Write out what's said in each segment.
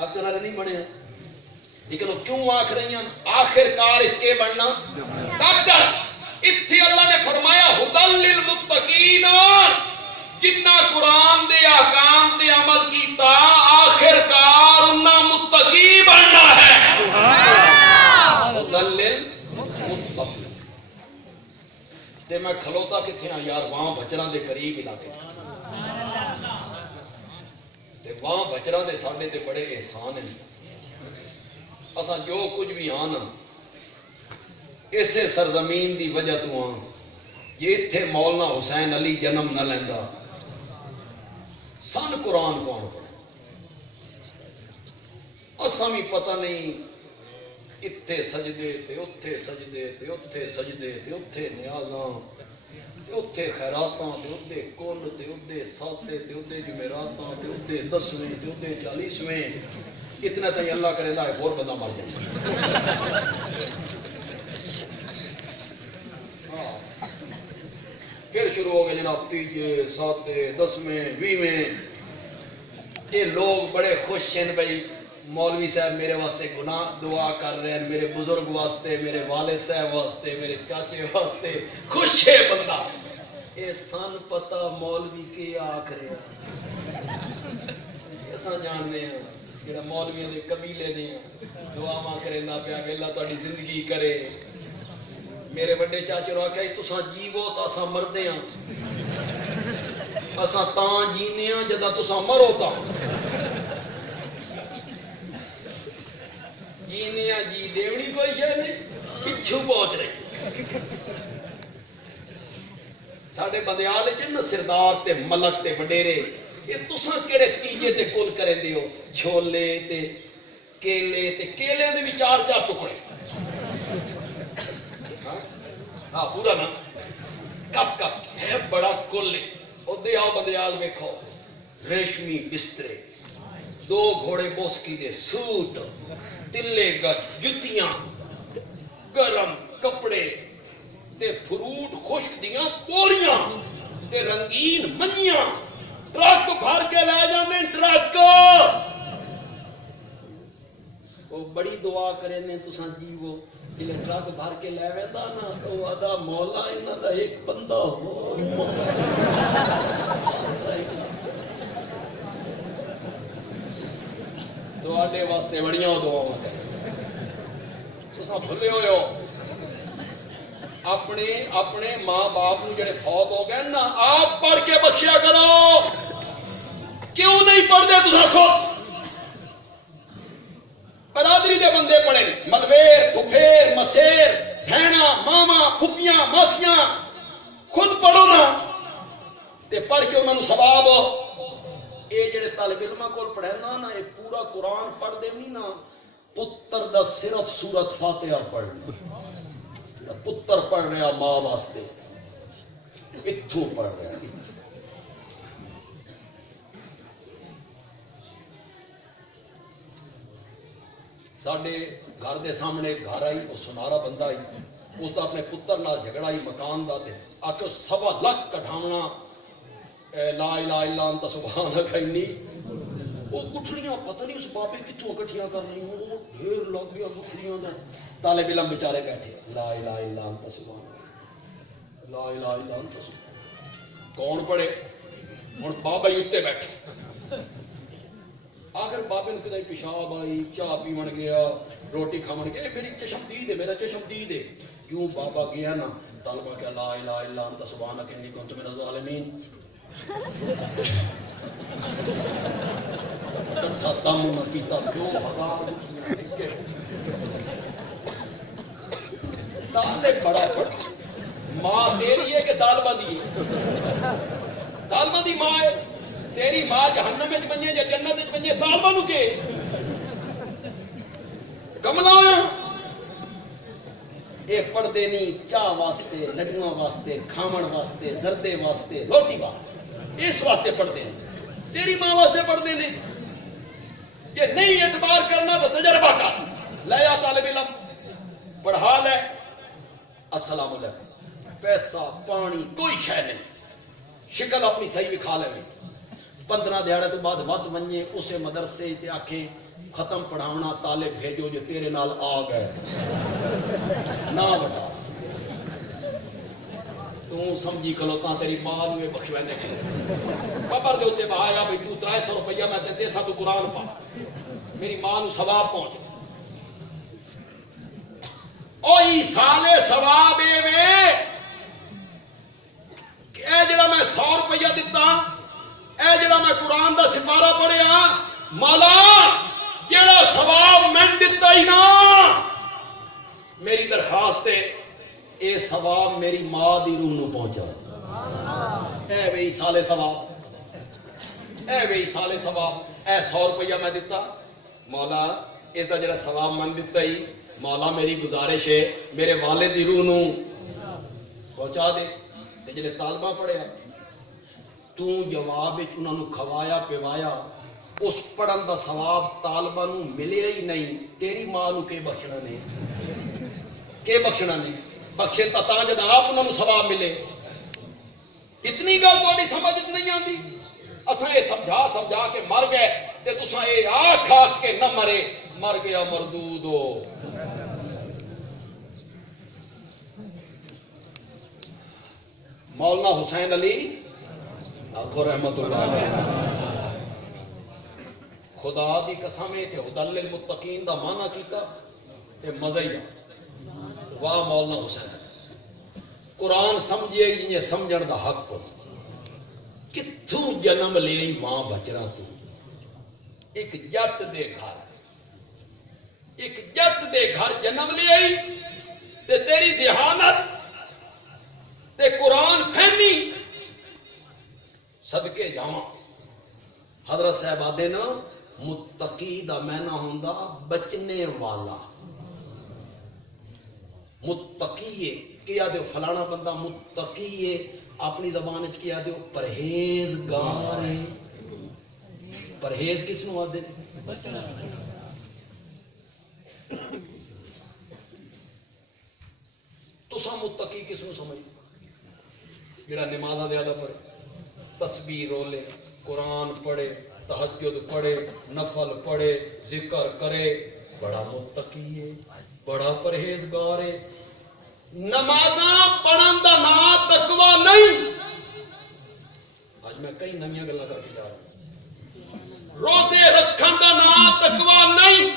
Doctor والے نہیں بنے لیکن وہ کیوں آخ رہی ہیں آخر کار اس کے بننا ڈاکٹر. اتھے اللہ نے فرمایا ہدل للمتقین جنہ قرآن دے احکام تے عمل کیتا آخر کار انہاں متقی بننا ہے. ہدل للمتقین تے میں کھلوتا کتھے ہاں یار وہاں بچراں دے قریب علاقے تے وہاں بچراں دے ساڈے تے بڑے احسان ہیں. اساں جو کچھ بھی آنا اسے سرزمین دی وجہ تو ہاں یہ اتھے مولانا حسین علی جنم نہ لیندا سن قرآن کون پڑھے. اساں بھی پتہ نہیں اتھے سجدے تے اتھے سجدے تے اتھے سجدے تے اتھے نیازاں تے اتھے خیراتاں تے اتھے کل تے اتھے ساتے تے اتھے جمعراتاں تے اتھے 10ویں تے اتھے 40ویں اتنا تھی اللہ کرے دا ایک اور بندہ مر جائے. پھر شروع ہو گئے جناب 3 7 10ویں 20ویں. یہ لوگ بڑے خوش ہیں بھائی مولوی صاحب میرے واسطے گناہ دعا کر رہے ہیں, میرے بزرگ واسطے, میرے والد صاحب واسطے, میرے چاچے واسطے. خوش ہے بندہ. یہ سن پتہ مولوی کے آکھ رہے ہیں اساں جانتے ہیں جڑا مولویاں دے قبیلے دے دعاواں کریندا پیا کہ اللہ تہاڈی زندگی کرے. میرے بڑے چاچے نے آخیا تساں جیو تو اساں مردے ہاں, اساں تاں جینے ہاں جدا تساں مرو تا. جینے ہاں جی دیونی کوئی ہے نہیں پچھو پہنچ رہی. ساڈے بندیال وچ نا سردار تے ملک تے وڈیرے یہ تساں کہڑے تیجے تے کل کرے دیو چھولے تے کیلے تے کیلے دے بھی 4 ٹکڑے ہاں پورا نا کپ ہے بڑا کل. ادے آؤ بندیال ویکھو ریشمی بسترے 2 گھوڑے بوسکی دے سوٹ تلے گج جتیاں گرم کپڑے تے فروٹ خشک دیاں بوریاں تے رنگین منیاں ٹرک بھر کے لے جانے ٹرک. وہ بڑی دعا کریں نے تساں جیو جلے ٹرک بھر کے لے ویندا نا تو ادا مولا انہاں دا ایک بندہ ہو تواڈے واسطے بڑیاں دعاواں تساں بھلے ہوئے ہو. اپنے ماں باپ نو جڑے فوت ہو گئے نا آپ پڑھ کے بخشیا کرو. کیوں نہیں پڑھتے تساں خود؟ برادری دے بندے پڑھے ملویر پھپھیر مسیر بہنا ماما پھپیاں ماسیاں خود پڑھو نا تے پڑھ کے انہوں ثواب. یہ جڑے طالب علماں کول پڑھنا نا یہ پورا قرآن پڑھ دے نہیں نا پتر دا صرف سورت فاتحہ پڑھنا. پتر پڑھ رہا ماں واسطے اتھوں پڑھ رہا. ساڈے گھر دے سامنے گھر آئی وہ سنارا بندہ آئی اس دا اپنے پتر نال جھگڑا آئی مکان دا تے آکھو 1.25 لاکھ کٹھاونا لا الہ الا انت سبحانک انی. وہ گٹھڑیاں پتہ نہیں اس بابے کتوں اکٹھیاں کر رہی ہوں وہ ڈھیر لگ گیا گٹھڑیاں دا. طالب علم بیچارے بیٹھے لا الہ الا انت سبحانک لا الہ الا انت سبحانک. کون پڑھے ہن بابا ہی اتنے بیٹھے. آخر بابے نے کدی پیشاب آئی چاہ پیون گیا روٹی کھاون گیا میری چشمدید ہے میرا چشمدید ہے. یوں بابا گیا نا طالبہ کیا لا الہ الا انت سبحانک انی کنت من الظالمین. کٹھا دم نہ پیتا 2000 تالے بڑا پڑا. ماں تیری ہے کہ طالبہ دی؟ طالبہ دی ماں ہے. تیری ماں جہنم وچ بنجے یا جنت وچ بنجے طالبہ نو کے کملا. یہ پڑھتے نہیں چاہ واسطے لڈواں واسطے کھاون واسطے زردے واسطے روٹی واسطے اس واسطے پڑھتے ہیں. تیری ماں واسطے پڑھتے ہیں. کہ نہیں اعتبار کرنا تو تجربہ کر لے آ طالب علم پڑھا لے. السلام علیکم پیسہ پانی کوئی شے نہیں شکل اپنی صحیح بھی کھا لے. 15 دیہڑے تو بعد ود بنجے اسے مدرسے تے آکھے ختم پڑھاونا طالب بھیجو جو تیرے نال آ گئے نہ بٹا تو سمجھی کلوتاں تیری ماں نو بخشونے قبر دے اوتے آیا بھئی تو 300 روپیہ میں تے دے سا تو قرآن پا میری ماں نو ثواب پہنچ اوہی سالے ثواب میں کہ اے جڑا میں 100 روپیہ دیتا اے جڑا میں قرآن دا سپارہ پڑھیا مولا جڑا ثواب میں دیتا ہی نا میری درخواست ہے اے ثواب میری ماں دی روح نو پہنچا اے بھئی سالے ثواب اے بھئی سالے ثواب اے 100 روپیہ میں دیتا مولا اس دا جڑا ثواب من دیتا ہی مولا میری گزارش ہے میرے والد دی روح نو پہنچا دے تے جڑے طالبہ پڑھیا تو جواب وچ انہاں نو کھوایا پوایا اس پڑھن دا ثواب طالبہ نو ملے ہی نہیں تیری ماں نو کے بخشنا نہیں کے بخشنا نہیں بخشے تا جد آپ انہوں نے ثواب ملے اتنی گل تھوڑی سمجھ نہیں آتی اساں یہ سمجھا کے مر گئے تے تساں یہ آکھ کے نہ مرے مر گیا مردود ہو مولانا حسین علی آخو رحمت اللہ علیہ خدا دی قسم تے ہدی للمتقین دا معنی کیتا تے مزہ ہی واہ مولانا حسین قرآن سمجھے جنہیں سمجھن دا حق کو کتھوں جنم لے ماں بچنا تو ایک جت دے گھر جنم لے آئی تے تیری ذہانت تے قرآن فہمی صدقے جاواں حضرت صاحب آدھے نا متقی دا معنی ہوندا بچنے والا متقی ہے کیا دیو فلانا بندہ متقی ہے اپنی زبان وچ کیا دیو پرہیزگار ہے پرہیز کس نو آدھے تساں متقی کس نو سمجھ جڑا نمازاں زیادہ پڑھے تسبیح رولے قرآن پڑھے تہجد پڑھے نفل پڑھے ذکر کرے بڑا متقی ہے بڑا پرہیزگار ہے نمازاں پڑھن دا نام تقوی نہیں آج میں کئی نویاں گلاں کر کے جا رہا ہوں روزے رکھن دا نام تقوی نہیں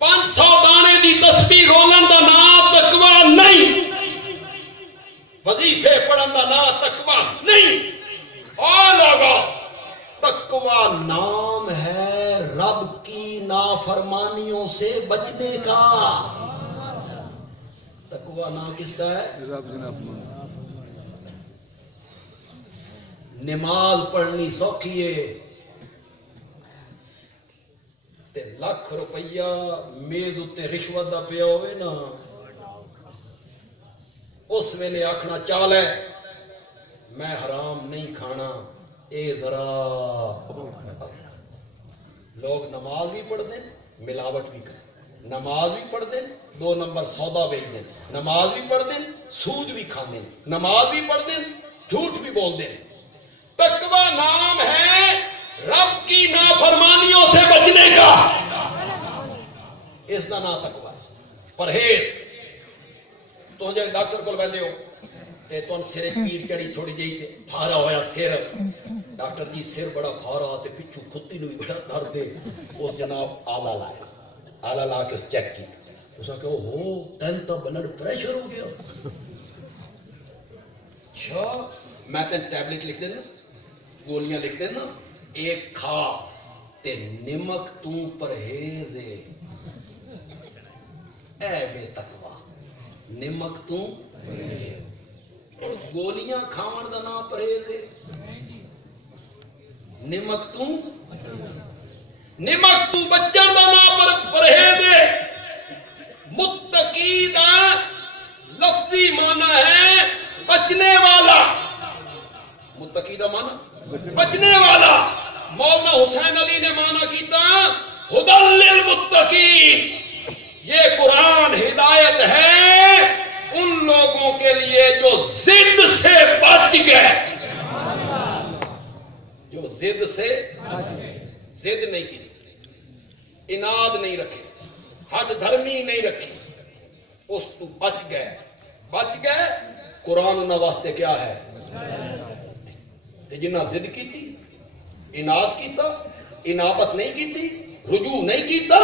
500 دانے دی تسبیح رولن دا نام تقوی نہیں وظیفے پڑھن دا نام تقوی نہیں اور لوگوں تقوی نام ہے رب کی نافرمانیوں سے بچنے کا تقوی نام کس کا ہے نماز پڑھنی سوکھی ہے تے لاکھ روپیہ میز اتے رشوت دا پیا ہوئے نا اس ویلے آکھنا چال ہے میں حرام نہیں کھانا اے ذرا لوگ نماز بھی پڑھ دیں ملاوٹ بھی کریں نماز بھی پڑھ دیں 2 نمبر سودا بیچ دیں نماز بھی پڑھ دیں سود بھی کھا دیں نماز بھی پڑھ دیں جھوٹ بھی بول دیں تقوی نام ہے رب کی نافرمانیوں سے بچنے کا اس کا نام تقوی پرہیز تو جب ڈاکٹر کو بہتے ہو تے تو سرے پیڑ چڑی چھوڑی جائی تے بھارا ہویا سر ڈاکٹر جی سر بڑا بھارا تے پچھو کھتی نو بھی بڑا درد ہے اس جناب آلہ لایا آلہ لا کے چیک کی اس نے کہا ہو تین تو بلڈ پریشر ہو گیا اچھا میں تین ٹیبلٹ لکھ دینا گولیاں لکھ دینا ایک کھا تے نمک تو پرہیز اے بے تقوی نمک تو اور گولیاں کھاون دا نام پرہیز ہے نمک تو بچن دا نام پرہیز ہے متقی دا لفظی معنی ہے بچنے والا متقی دا معنی بچنے والا مولانا حسین علی نے معنی کیتا ہدی للمتقین یہ قرآن ہدایت ہے ان لوگوں کے لیے جو ضد سے بچ گئے جو ضد سے ضد نہیں کی اناد نہیں رکھے، ہٹ دھرمی نہیں رکھی، اس تو بچ گئے قرآن انہاں واسطے کیا ہے؟ تے جنہاں ضد کیتی، اناد کیتا، انابت نہیں کیتی، رجوع نہیں کیتا،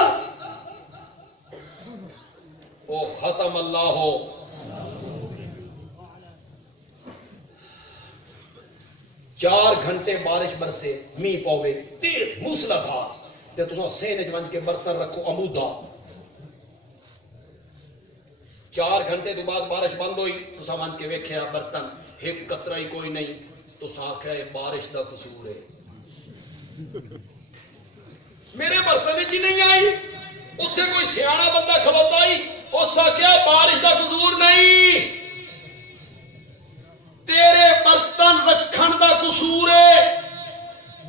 او ختم اللہ ہو۔ چار گھنٹے بارش برسے، می پوے تیز موسلا دھار، تے تساں سینے چ ونج کے برتن رکھو عمودہ۔ 4 گھنٹے تو بعد بارش بند ہوئی، تساں ونج کے ویکھیا برتن ایک قطرہ ہی کوئی نہیں، تساں آکھیا یہ بارش دا قصور ہے، میرے برتن وچ نہیں آئی۔ اتنے کوئی سیاح بندہ کھلوتا ہی، اس آخیا بارش دا قصور نہیں، تیرے برتن رکھن دا قصور ہے۔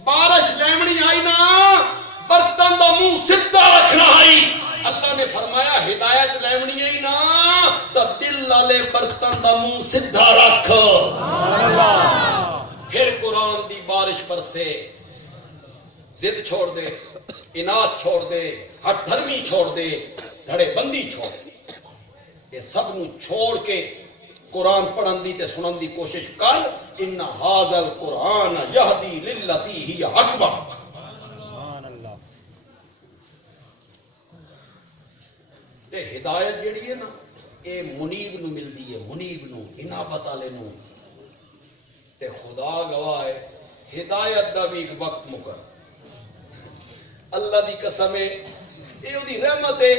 بارش لیمنی آئی نا، برتن دا منہ سیدھا رکھنا آئی۔ اللہ نے فرمایا ہدایت لیمنی آئی نا تو دل والے برتن دا منہ سیدھا رکھ، پھر قرآن دی بارش برسے۔ ضد چھوڑ دے، اناد چھوڑ دے، ہٹ دھرمی چھوڑ دے، دھڑے بندی چھوڑ دے، یہ سب نو چھوڑ کے قرآن پڑھن دی تے سنن دی کوشش کر۔ ان ھذا القرآن یہدی للتی ہی اقوم۔ تے ہدایت جیڑی ہے نا، اے منیب نو ملدی ہے، منیب نو، انابت والے نو۔ تے خدا گواہ ہے ہدایت دا بھی ایک وقت مقرر، اللہ دی قسم ہے یہ دی رحمت ہے،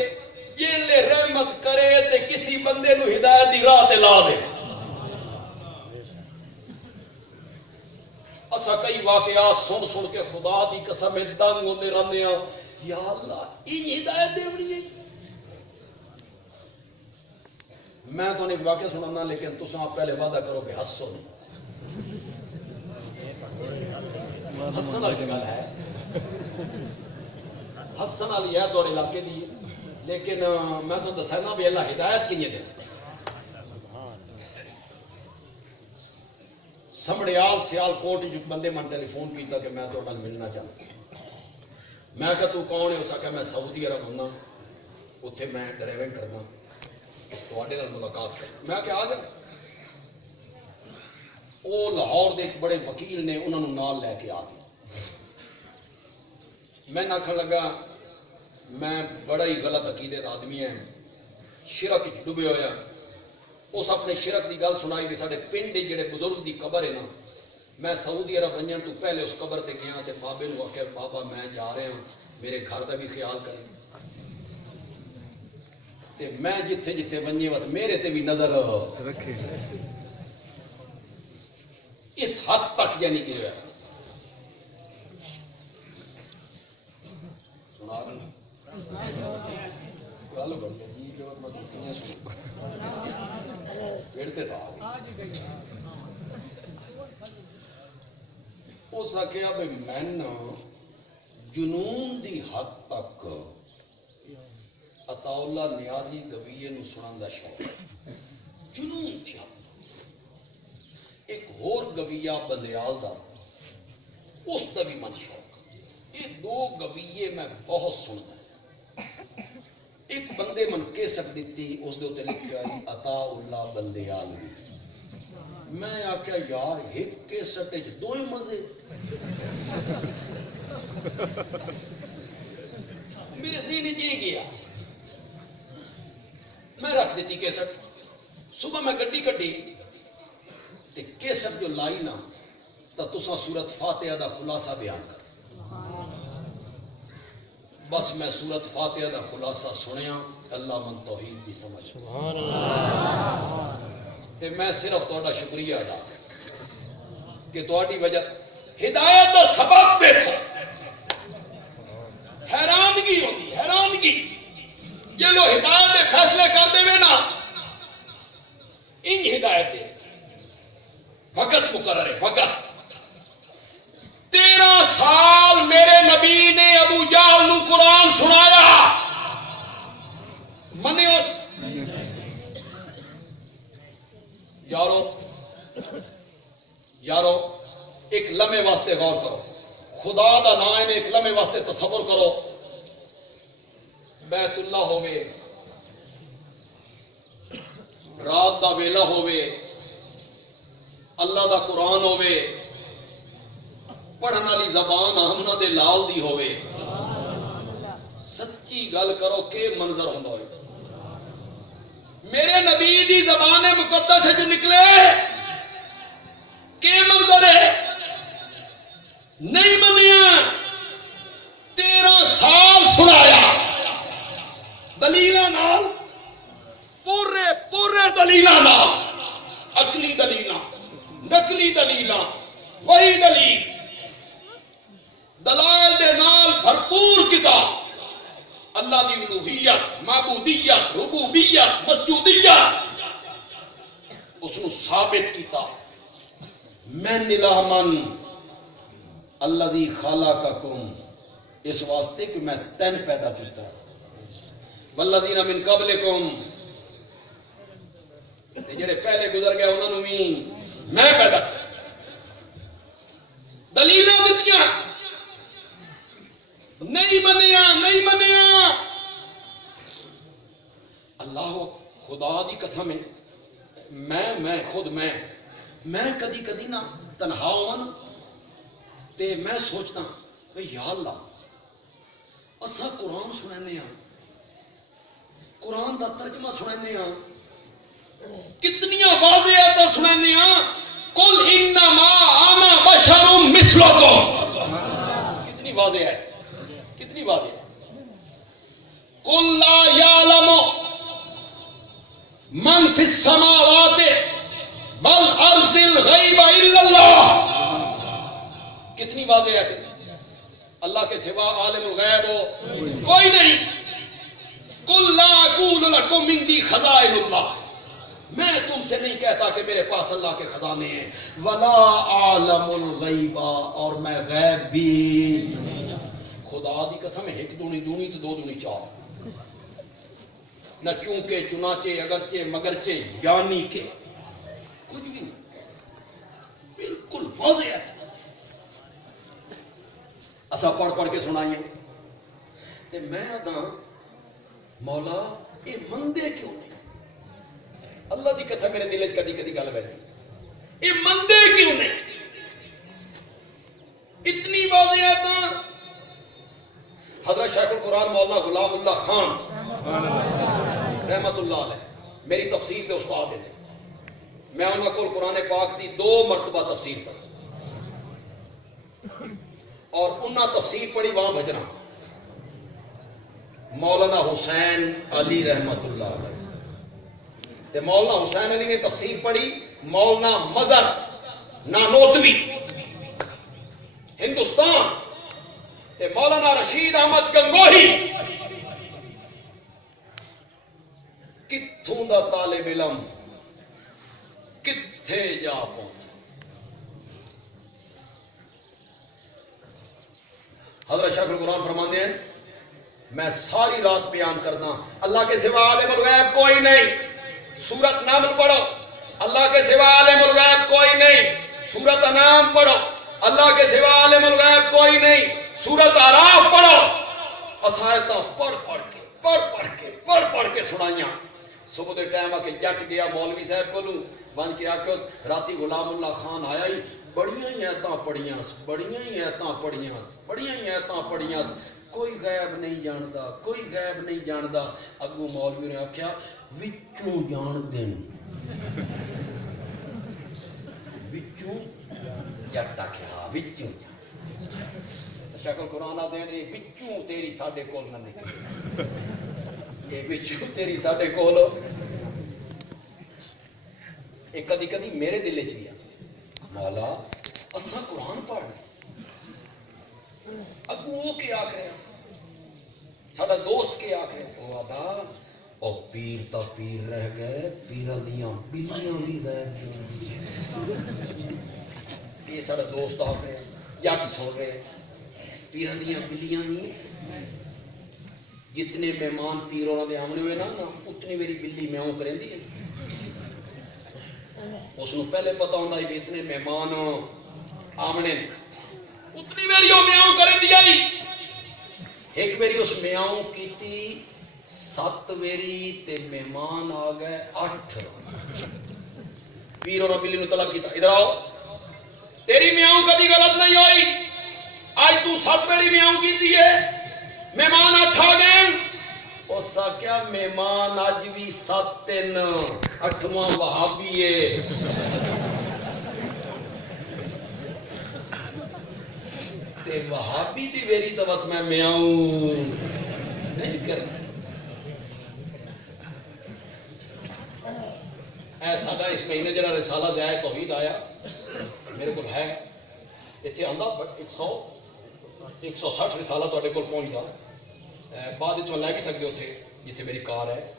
یہ لے رحمت کرے تے کسی بندے نو ہدایت دی راہ تے لا دے۔ اسا کئی واقعات سن کے خدا دی قسم ہے دنگ ہوندے رہندے ہاں، یا اللہ این ہدایت دیونی ہے۔ میں تو ایک واقعہ سنانا، لیکن تساں پہلے وعدہ کرو کہ ہسو نہیں، ہسن والی گل ہے، ہسن والی ہے تھوڑے علاقے دی، لیکن میں تو دسنا بھی اللہ ہدایت کیے دے۔ سمڑیال سیال کوٹ بندے من ٹیلی فون کیتا کہ میں تو ملنا چاہتا، میں کہ تو کون ہے؟ اس آخیا میں سعودی عرب ہوں، اتنے میں ڈرائیونگ کرنا، تواڈے نال ملاقات کر۔ میں کہ آ جا۔ وہ لاہور دے ایک بڑے وکیل نے، انہوں نے نال لے کے آ گیا۔ میں آخر لگا میں بڑا ہی غلط عقیدے کا آدمی ہے، شرک ڈبے ہویا۔ اس اپنے شرک کی گل سنائی بھی سارے پنڈ جڑے بزرگ دی قبر ہے نا، میں سعودی عرب ونجن تو پہلے اس قبر تے گیا تے بابے نو آخیا بابا میں جا رہا ہوں، میرے گھر کا بھی خیال کریں، تے میں جتھے جتھے ونجے وقت میرے تے بھی نظر رکھے۔ اس حد تک یعنی کہ اس آخیا بھائی میں جنون دی حد تک عطا اللہ نیازی گویے نو سنن دا شوق، جنون دی حد تک۔ ایک ہور گویہ بندیال دا، اس دا بھی من شوق۔ یہ دو گویے میں بہت سنتا۔ ایک بندے من کیسٹ دیتی، اس دے اتنے لکھا عطا اللہ بندیال۔ میں آخیا یار ایک کیسٹ دو ہی مزے، میرے ذہن چ یہ گیا، میں رکھ دیتی کیسٹ۔ صبح میں گڈی کڈی تے کیسٹ جو لائی نا تو تساں سورت فاتحہ دا خلاصہ بیان کر۔ بس میں سورت فاتحہ دا خلاصہ سنیا، اللہ من توحید بھی سمجھ، سبحان اللہ۔ تے میں صرف تہاڈا شکریہ ادا کہ تہاڈی وجہ ہدایت دا سبب دیکھو۔ حیرانگی ہوتی، حیرانگی یہ لو ہدایت دے فیصلے کر دے نا، انج ہدایت دے وقت مقرر ہے، وقت 13 سال میرے نبی نے ابو جہل نو قرآن سنایا، منے اس یارو ایک لمحے واسطے غور کرو، خدا دا نام ہے، ایک لمحے واسطے تصور کرو، بیت اللہ ہوے، رات دا ویلا ہوے، اللہ دا قرآن ہوے، پڑھن والی زبان آمنہ دے لال دی ہوے، سچی گل کرو کہ منظر ہوندا ہوئے؟ میرے نبی دی زبان مقدس ہے جو نکلے کہ منظر ہے؟ نہیں منیا، 13 سال سنایا دلیلاں نال، پورے دلیلاں نال، عقلی دلیلاں، نقلی دلیلاں، وہی دلیل، دلائل دے نال بھرپور کتاب، اللہ دی الوہیت، معبودیت، ربوبیت، مسجودیت، اس کو ثابت کیتا۔ من الہ من الذی خلقکم، اس واسطے کہ میں تین پیدا کیتا، والذین من قبلکم، تے جڑے پہلے گزر گئے انہاں نوں بھی میں پیدا کیتا۔ دلیلاں دتیاں، نہیں منیا۔ اللہ خدا دی قسم ہے، میں کدی نہ تنہا ہوں تے میں سوچتا یا اللہ اسا قرآن سنانے ہاں، قرآن دا ترجمہ سنانے ہاں، کتنیاں واضح آیتاں سنانے ہاں، قل انما انا بشر مثلکم، کتنی واضح ہے، کتنی واضح ہے۔ قل لا یعلم من فی السماوات والارض الغیب الا اللہ، کتنی واضح ہے، اللہ کے سوا عالم الغیب ہو کوئی نہیں۔ قل لا اقول لکم عندی خزائن اللہ، میں تم سے نہیں کہتا کہ میرے پاس اللہ کے خزانے ہیں، ولا عالم الغیب، اور میں غیب بھی، خدا دی قسم ہے، 1 دونی دونی تو 2 دونی 4، نہ چونکہ چنانچہ اگرچہ مگرچہ یعنی کہ کچھ بھی نہیں، بالکل واضح ہے۔ اسا پڑھ کے سنائیے تے میں آدھا مولا یہ مندے کیوں نہیں؟ اللہ دی قسم میرے دل کدی گل بیٹھی، یہ مندے کیوں نہیں؟ اتنی واضح ہے تو حضرت شیخ القرآن مولانا غلام اللہ خان رحمت اللہ علیہ میری تفسیر کے استاد ہیں، میں انہوں کو قرآن پاک دی 2 مرتبہ تفسیر پڑھی، اور انہاں تفسیر پڑھی وہاں بھجنا مولانا حسین علی رحمت اللہ علیہ، تے مولانا حسین علی نے تفسیر پڑھی مولانا مظہر نانوتوی ہندوستان، تے مولانا رشید احمد گنگوہی کتھوں دا طالب علم کتھے جا پہنچا۔ حضرت شیخ القرآن فرماتے ہیں میں ساری رات بیان کرنا اللہ کے سوا عالم الغیب کوئی نہیں، سورت نمل پڑھو اللہ کے سوا عالم الغیب کوئی نہیں، سورت انعام پڑھو اللہ کے سوا عالم الغیب کوئی نہیں، سورت اعراف پڑھو، اسایتاں پڑھ کے سنائیاں۔ صبح دے ٹائم آ کے جٹ گیا مولوی صاحب کو بن کے آخو راتی غلام اللہ خان آیا ہی بڑیاں ہی ایتاں پڑھیاں، کوئی غیب نہیں جاندا، اگو مولوی نے آخیا وچوں جان دین، وچوں جٹ آخیا وچوں شکل قرآن دین یہ وچوں تیری ساڈے کول نہ نکلے، یہ وچوں تیری ساڈے کول، یہ کدی میرے دل چ بھی آ مولا اساں قرآن پڑھنا، اگوں وہ کیا آخ رہے ہیں، ساڈا دوست کیا آخ رہے وہ آدھا او پیر تا پیر رہ گئے، پیراں دیاں بلیاں بھی رہ گئیں، یہ ساڈا دوست آخ رہے ہیں، جٹ سن رہے ہیں پیراں دیاں بلیاں ہی، جتنے مہمان پیر انہاں دے آمنے ہوئے نا اتنی میری بلی میاؤں کرندی ہے، اس نو پہلے پتہ ہوندا ہے اتنے مہمان آمنے اتنی میری وہ میاؤں کرندی آئی، ایک میری اس میاؤں کیتی 7 ویری تے مہمان آ گئے 8. پیر اور بلی نے طلب کیتا ادھر آؤ تیری میاں کدی غلط نہیں ہوئی آج تو 7 ویری میاں کیتی ہے مہمان 8 آ گئے اس کیا مہمان اج بھی 7 8واں وہابی ہے تے وہابی دی ویری توت میں میاؤں نہیں کرنا اے ساڈا اس مہینے جڑا رسالہ زیادہ توحید آیا میرے کو ہے اتنے آندا 160 رسالہ تواڈے کول پہنچدا بعد میں لے بھی سکتے اتنے جتنے میری کار ہے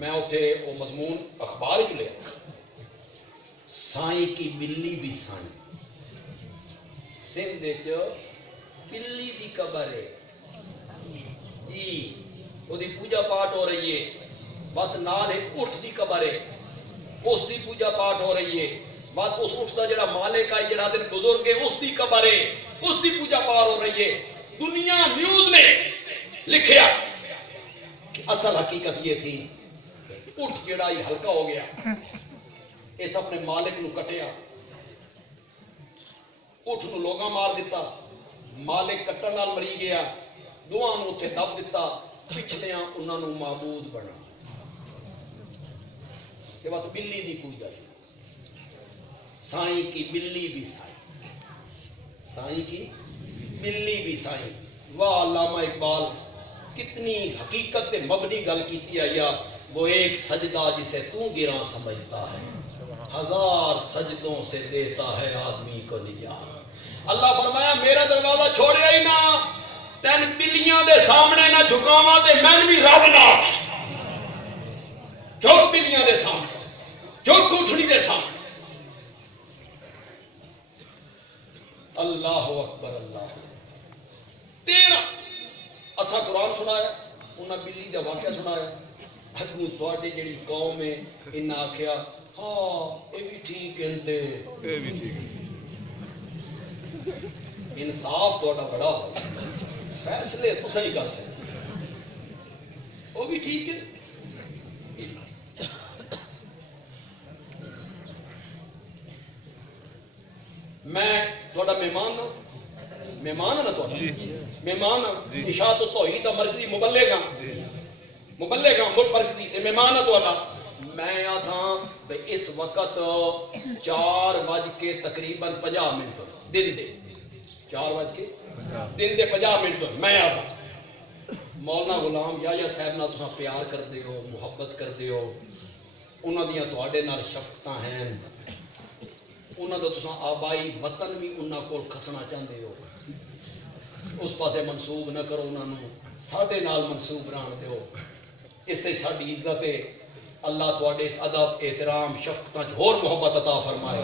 میں اتنے وہ مضمون اخبار چ لیا سائیں کی بلی بھی سائیں سندھ بلی دی قبر ہے جی وہ پوجا پاٹ ہو رہی ہے بات نال ایک اٹھ دی قبر ہے اس دی پوجا پاٹ ہو رہی ہے بات اس اٹھ دا جڑا مالک ہے جڑا دن بزرگ ہے اس دی قبر ہے اس دی پوجا پاٹ ہو رہی ہے دنیا نیوز نے لکھیا کہ اصل حقیقت یہ تھی اٹھ جڑا ہی ہلکا ہو گیا اس اپنے مالک نو کٹیا اٹھ نو لوگاں مار دیتا مالک کٹن نال مری گیا دوواں نو اتھے دب دیتا پچھلیاں انہاں نو معبود بنا کہ بات بلی دی پوجا سائیں کی بلی بھی سائیں سائیں کی بلی بھی سائیں واہ علامہ اقبال کتنی حقیقت تے مبنی گل کیتی ہے یا وہ ایک سجدہ جسے تو گراں سمجھتا ہے 1000 سجدوں سے دیتا ہے آدمی کو نجات اللہ فرمایا میرا دروازہ چھوڑیا ہی نہ تین بلیاں دے سامنے نہ جھکاواں تے میں بھی رب نہ جھک بلیاں دے سامنے جھک اٹھنی دے سامنے اللہ اکبر اللہ 13 اسا قرآن سنایا انہاں بلی دا واقعہ سنایا اگوں تواڈی جڑی قوم ہے انہاں آکھیا ہاں یہ بھی ٹھیک ہے تے یہ بھی ٹھیک ہے انصاف تہاڈا بڑا ہو فیصلے تساں ہی کر سکتے وہ بھی ٹھیک ہے میں تہاڈا مہمان ہوں مہمان ہے نا تو مہمان اشاعت توحید دا مرکزی مبلغ ہاں مرکزی تے مہمان ہے تہاڈا میں آتھا اس وقت 4 بج کے تقریباً 50 منٹ دن دے 4 بج کے دن دے 50 منٹ میں آتا مولانا غلام یحییٰ صاحب نال تساں پیار کردے ہو محبت کردے ہو انہاں دیاں تواڈے نال شفقتاں ہیں انہاں دا تساں آبائی وطن بھی انہاں کول کھسنا چاہندے ہو اس پاسے منسوب نہ کرو انہاں نوں ساڈے نال منسوب رہن دیو اس سے ساڈی عزت ہے اللہ تواڈے اس ادب احترام شفقتاں چ ہور محبت عطا فرمائے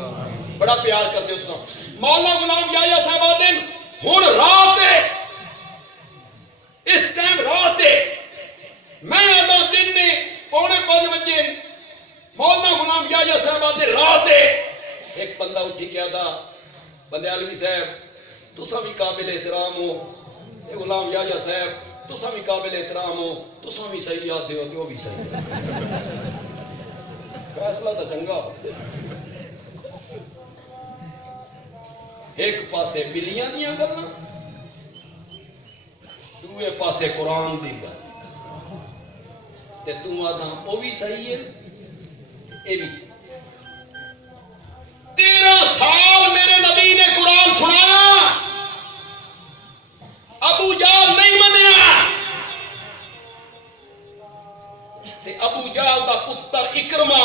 بڑا پیار کردے ہو تساں مولانا غلام یحییٰ صاحب آدے ہن رات ہے اس ٹائم رات ہے میں آدھا دن میں 4:45 بجے مولانا غلام یحییٰ صاحب آدے رات ہے ایک بندہ اٹھی کیا تھا بندے عالمی صاحب تساں بھی قابل احترام ہو غلام یحییٰ صاحب تساں بھی قابل احترام ہو تساں بھی صحیح آتے ہو تو وہ بھی صحیح فیصلہ تو چنگا ہو ایک پاسے بلیاں دیاں گلاں دوے پاسے قرآن دی گل تے تو آدھا وہ بھی صحیح ہے اے بھی صحیح 13 سال میرے نبی نے قرآن سنایا ابو جہل نہیں منیا تے ابو جہل دا پتر اکرما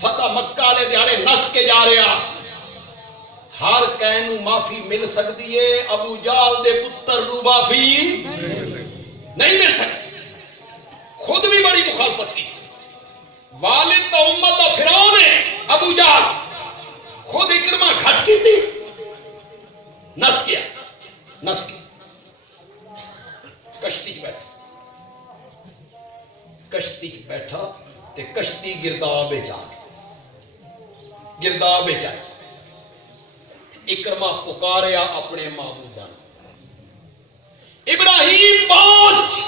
فتح مکہ والے دیہڑے نس کے جا رہا ہر کہنو معافی مل سکتی ہے ابو جہل دے پتر نو معافی نہیں مل سکتی خود بھی بڑی مخالفت کی والد تو امت دا فرعون ہے ابو جہل خود اکرما گھٹ کی تھی نس کیا کشتی بیٹھا تے کشتی گرداب اکرما پکاریا اپنے معبوداں ابراہیم پہنچ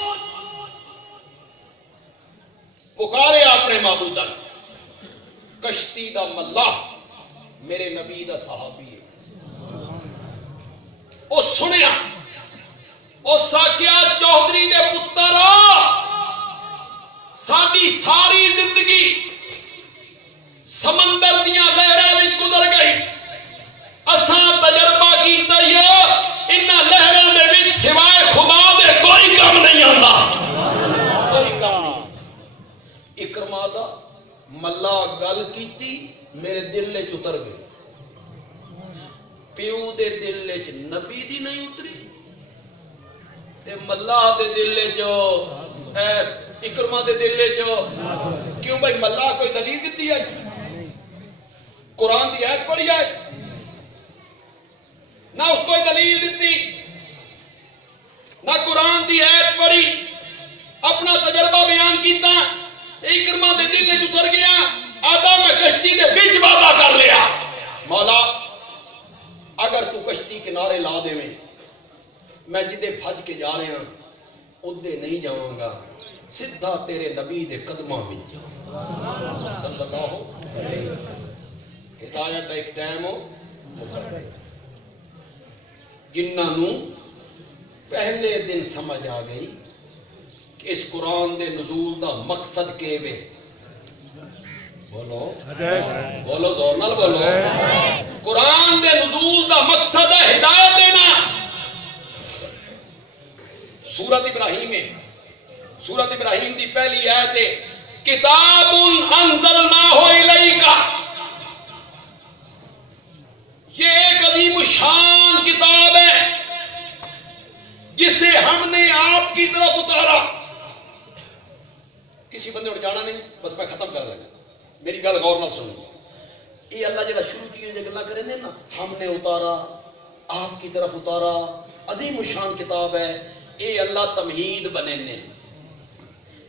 پکارے اپنے معبود کشتی دا ملاح میرے نبی دا صحابی ہے او سنیا او ساکیا چودھری دے پتر ساری ساری زندگی سمندر دیاں لہراں وچ گزر گئی اساں تجربہ کیتا ہے انہاں لہراں دے وچ سوائے خدا دے کوئی کام نہیں آندا کوئی کام نہیں اکرما دا ملا گل کیتی میرے دل وچ اتر گئی پیو دے دل وچ نبی دی نہیں اتری تے ملا دے دل وچ اکرما دے دل وچ کیوں بھائی ملا کوئی دلیل دتی ہے قرآن دی آیت پڑھی ہے نہ اس کو دلیل دیتی نہ قرآن دی آیت پڑھی اپنا تجربہ بیان کیتا اکرما دے دل وچ اتر گیا آدھا میں کشتی دے وچ وعدہ کر لیا مولا اگر تو کشتی کنارے لا دے میں جدے بھج کے جا رہا ادھے نہیں جاؤں گا سدھا تیرے نبی دے قدماں وچ صلی اللہ علیہ وسلم ہدایت کا ایک ٹائم ہو جنہاں نو پہلے دن سمجھ آ گئی کہ اس قرآن دے نزول دا مقصد کے وے بولو بولو زور نال بولو قرآن دے نزول دا مقصد ہے ہدایت دینا سورۃ ابراہیم ہے سورۃ ابراہیم دی پہلی آیت ہے کتاب انزلناہ الیک یہ ایک عظیم شان کتاب ہے جسے ہم نے آپ کی طرف اتارا کسی بندے نے جانا نہیں بس میں ختم کر لگا میری گل غور نال سنو یہ اللہ جڑا شروع کی گلا کرے نا ہم نے اتارا آپ کی طرف اتارا عظیم شان کتاب ہے یہ اللہ تمہید بنے نے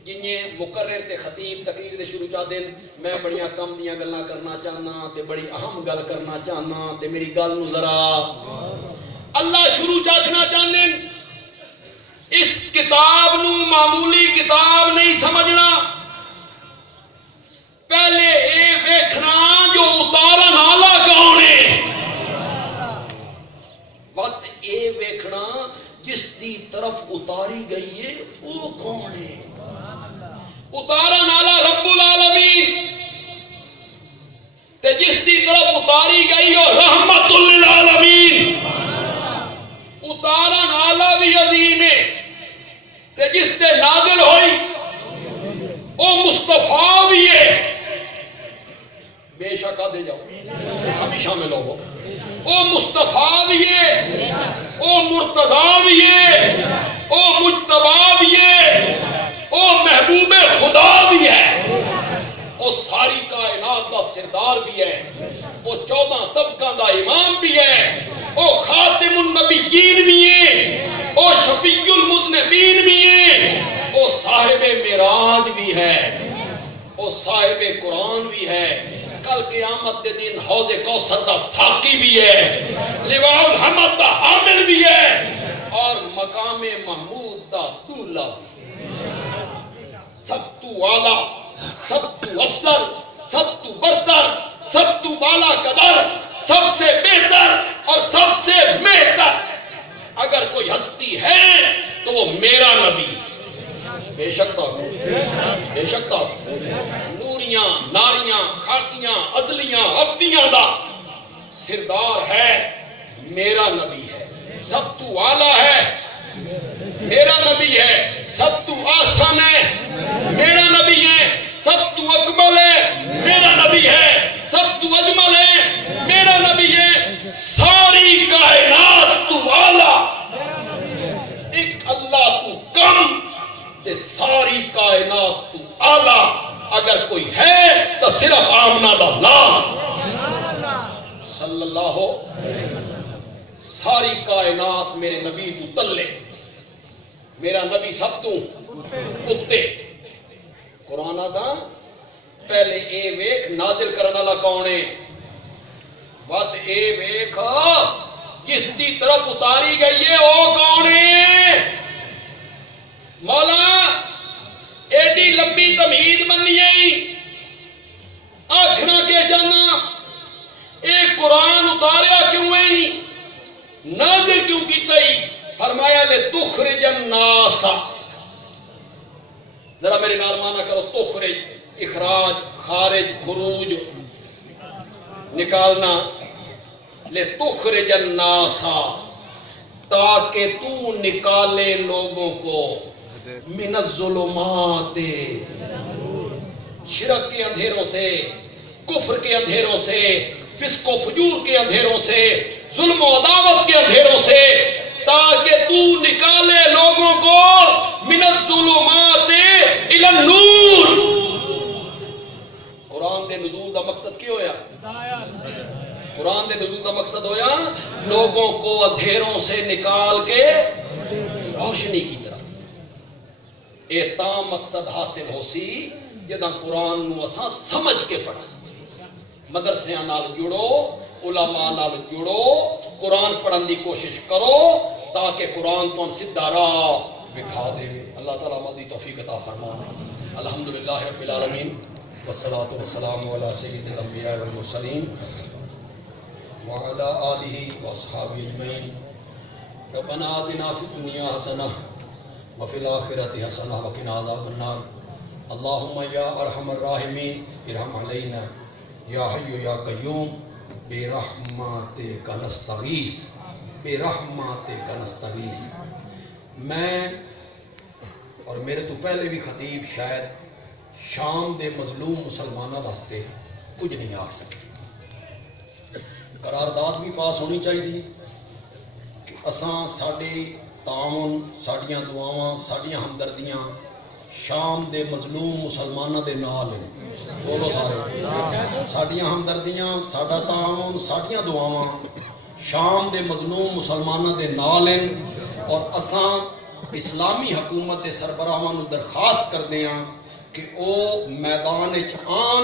جنہیں مقرر تے خطیب تقریر دے شروع چاہ دین میں بڑیاں کم دیاں گلاں کرنا چاہنا تے بڑی اہم گل کرنا چاہنا تے میری گل نو ذرا اللہ شروع چاہنا چاہنے اس کتاب نو معمولی کتاب نہیں سمجھنا پہلے اے ویکھنا جو اتارن والا کون ہے وقت اے ویکھنا جس دی طرف اتاری گئی ہے وہ کون ہے اتارن والا رب العالمین تے جس دی طرف اتاری گئی اور رحمت للعالمین اتارن والا بھی عظیم ہے تے جس تے نازل ہوئی او مصطفیٰ بھی ہے بے شک دے جاؤ سبھی شامل ہو او مصطفیٰ بھی ہے او مرتضیٰ بھی ہے او مجتبیٰ بھی ہے او محبوب خدا بھی ہے او ساری کائنات کا سردار بھی ہے او 14 طبقہ دا امام بھی ہے او خاتم النبیین بھی ہے او شفیع المذنبین بھی ہے او صاحب معراج بھی ہے او صاحب قرآن بھی ہے کل قیامت دے دن حوض کوثر دا ساقی بھی ہے لواء الحمد دا حامل بھی ہے اور مقام محمود دا دولہ سب تو اعلیٰ سب تو افضل سب تو برتر سب تو بالا قدر سب سے بہتر اور سب سے بہتر اگر کوئی ہستی ہے تو وہ میرا نبی بے شک بے شک نوریاں ناریاں خاکیاں ازلیاں ابدیاں دا سردار ہے میرا نبی ہے سب تو اعلیٰ ہے میرا نبی ہے سب تو آسان ہے میرا نبی ہے سب تو اکمل ہے میرا نبی ہے سب تو اجمل ہے میرا نبی ہے ساری کائنات تو اعلیٰ ایک اللہ تو کم تے ساری کائنات تو اعلیٰ اگر کوئی ہے تو صرف آمنہ دا نام صلی اللہ ہو ساری کائنات میرے نبی تو تلے میرا نبی سب تو کتے قرآن دا پہلے اے ویکھ نازل کرنے والا کون ہے بات اے ویکھ جس دی طرف اتاری گئی ہے وہ کون ہے کیوں کیتا ہی؟ فرمایا لتخرج الناس، ذرا میرے نال مانا کرو، تخرج اخراج، خارج خروج نکالنا، لتخرج الناس تاکہ تو نکالے لوگوں کو من الظلمات شرک کے اندھیروں سے، کفر کے اندھیروں سے، فسق و فجور کے اندھیروں سے، ظلم و عداوت کے اندھیروں سے، تاکہ تو نکالے لوگوں کو من الظلمات الی النور۔ قرآن دے نزول دا مقصد کیا ہویا؟ قرآن دے نزول دا مقصد ہویا لوگوں کو اندھیروں سے نکال کے روشنی کی طرف۔ اے تام مقصد حاصل ہو سی جدہ قرآن نو اساں سمجھ کے پڑھا، مدرسیاں نال جڑو، علماء نال جڑو، قرآن پڑھن دی کوشش کرو تاکہ قرآن تو سیدھا راہ دکھا دے۔ اللہ تعالیٰ عمل دی توفیق عطا فرمائے۔ الحمدللہ رب العالمین، والصلاة والسلام علی سید الانبیاء والمرسلین وعلی آلہ واصحابہ اجمعین۔ ربنا آتنا فی الدنیا حسنہ وفی الآخرۃ حسنہ وقنا عذاب النار۔ اللہم یا ارحم الراحمین ارحم علینا یا حی یا قیوم برحمتک نستغیث، برحمتک نستغیث۔ میں اور میرے تو پہلے بھی خطیب شاید شام دے مظلوم مسلمانوں واسطے کچھ نہیں آکھ سکے۔ قرارداد بھی پاس ہونی چاہیے کہ اساں ساڈی تعاون، ساڈیاں دعاواں، ساڈیاں ہمدردیاں شام دے مظلوم مسلمانوں دے نال ہیں۔ بولو سارے، ساڈیاں ہمدردیاں، ساڈا تعاون، ساڈیاں دعاواں شام دے مظلوم مسلمانوں دے نال ہیں، اور اساں اسلامی حکومت دے سربراہاں نوں درخواست کردے ہاں کہ او میدان وچ آن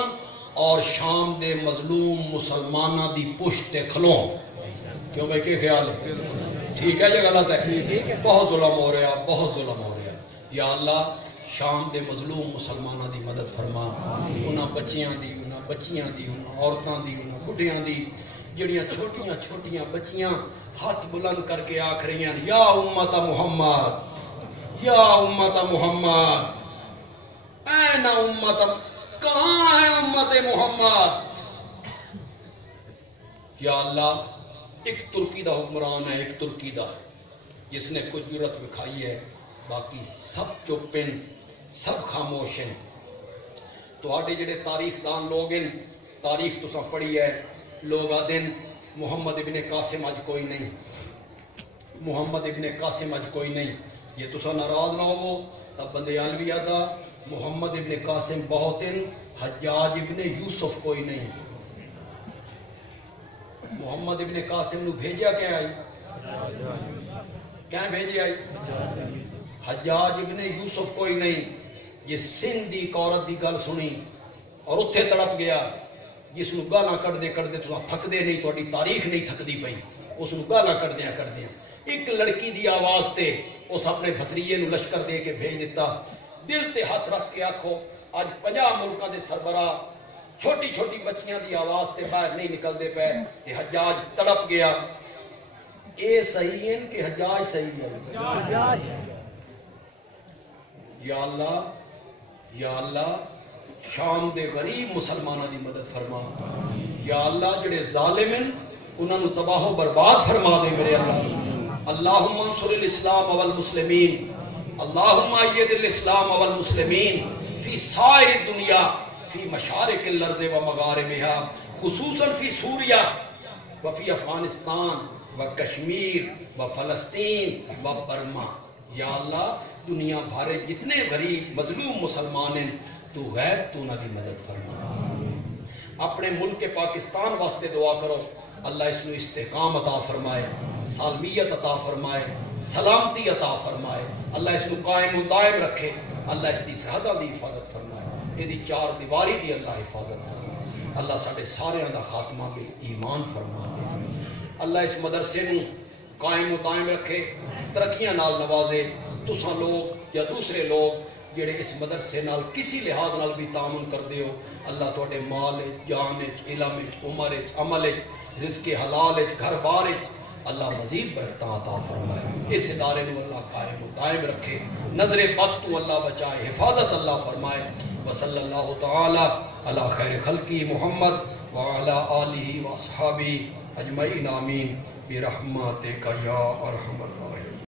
اور شام دے مظلوم مسلمانوں دی پشت تے کھلون۔ کیوں بھائی، کیا خیال ہے؟ ٹھیک ہے یا غلط ہے؟ بہت ظلم ہو رہا، بہت ظلم ہو رہا۔ یا اللہ شام دے مظلوم مسلمانوں دی مدد فرما، انہاں بچیاں دی، انہاں بچیاں دی، انہاں عورتاں دی، انہاں بڈھیاں دی، جڑیاں چھوٹیاں چھوٹیاں بچیاں ہاتھ بلند کر کے آکھ رہی ہیں یا امت محمد، یا امت محمد، این امت، کہاں ہے امت محمد؟ یا اللہ ایک ترکی دا حکمران ہے، ایک ترکی دا جس نے کچھ جرت دکھائی ہے، باقی سب چپن، سب خاموشن۔ تو آڈے جڑے تاریخ دان لوگ ہیں، تاریخ تو سب پڑھی ہے، لوگ آدن محمد ابن قاسم آج کوئی نہیں، محمد ابن قاسم آج کوئی نہیں۔ یہ تو سا ناراض نہ ہو تب بندے علوی آدھا محمد ابن قاسم بہت ہیں، حجاج ابن یوسف کوئی نہیں۔ محمد ابن قاسم نو بھیجیا کیا آئی؟ کیا بھیجیا آئی؟ حجاج ابن یوسف کوئی نہیں۔ یہ سندھ دی عورت دی گل سنی اور اتھے تڑپ گیا، جس نو گالاں کردے کردے تو تھک دے نہیں، تہاڈی تاریخ نہیں تھکدی پئی، اس نو گالاں کردیاں کردیاں ایک لڑکی دی آواز تے اس اپنے بھتریے نو لشکر دے کے بھیج دیتا۔ دل تے ہاتھ رکھ کے آکھو اج 50 ملکاں دے سربراہ چھوٹی چھوٹی بچیاں دی آواز تے باہر نہیں نکلدے پے تے حجاج تڑپ گیا۔ اے صحیح ہے کہ حجاج صحیح ہے؟ یا اللہ، یا اللہ شام دے غریب مسلمانوں دی مدد فرما۔ یا اللہ جڑے ظالم ہیں انہاں نو تباہ و برباد فرما دے میرے اللہ۔ اللہم انصر الاسلام والمسلمین، اللہم اید الاسلام والمسلمین فی سائر الدنیا، فی مشارق الارض و مغاربها، خصوصاً فی سوریہ و فی افغانستان و کشمیر و فلسطین و برما۔ یا اللہ دنیا بھارے جتنے غریب مظلوم مسلمان ہیں تو غیر تو نہ دی مدد فرما۔ اپنے ملک پاکستان واسطے دعا کرو، اللہ اس میں استحکام عطا فرمائے، سالمیت عطا فرمائے، سلامتی عطا فرمائے، اللہ اس میں قائم و دائم رکھے، اللہ اس دی سرحداں دی حفاظت فرمائے، یہ دی چار دیواری دی اللہ حفاظت فرمائے، اللہ ساڈے سارے دا خاتمہ بھی ایمان فرما دے، اللہ اس مدرسے نو قائم و دائم رکھے، ترقیاں نال نوازے۔ تساں لوگ یا دوسرے لوگ جڑے اس مدرسے نال کسی لحاظ نال بھی تعاون کردے ہو، اللہ تواڈے مال، جان، علم، عمر، عمل، رزق حلال، گھر بار اللہ مزید برکتاں عطا فرمائے، اس ادارے کو اللہ قائم و دائم رکھے، نظر بد تو اللہ بچائے، حفاظت اللہ فرمائے۔ وصلی اللہ تعالی علی خیر خلقی محمد وعلی آلہ واصحابہ اجمعین آمین برحمتک یا ارحم الراحمین۔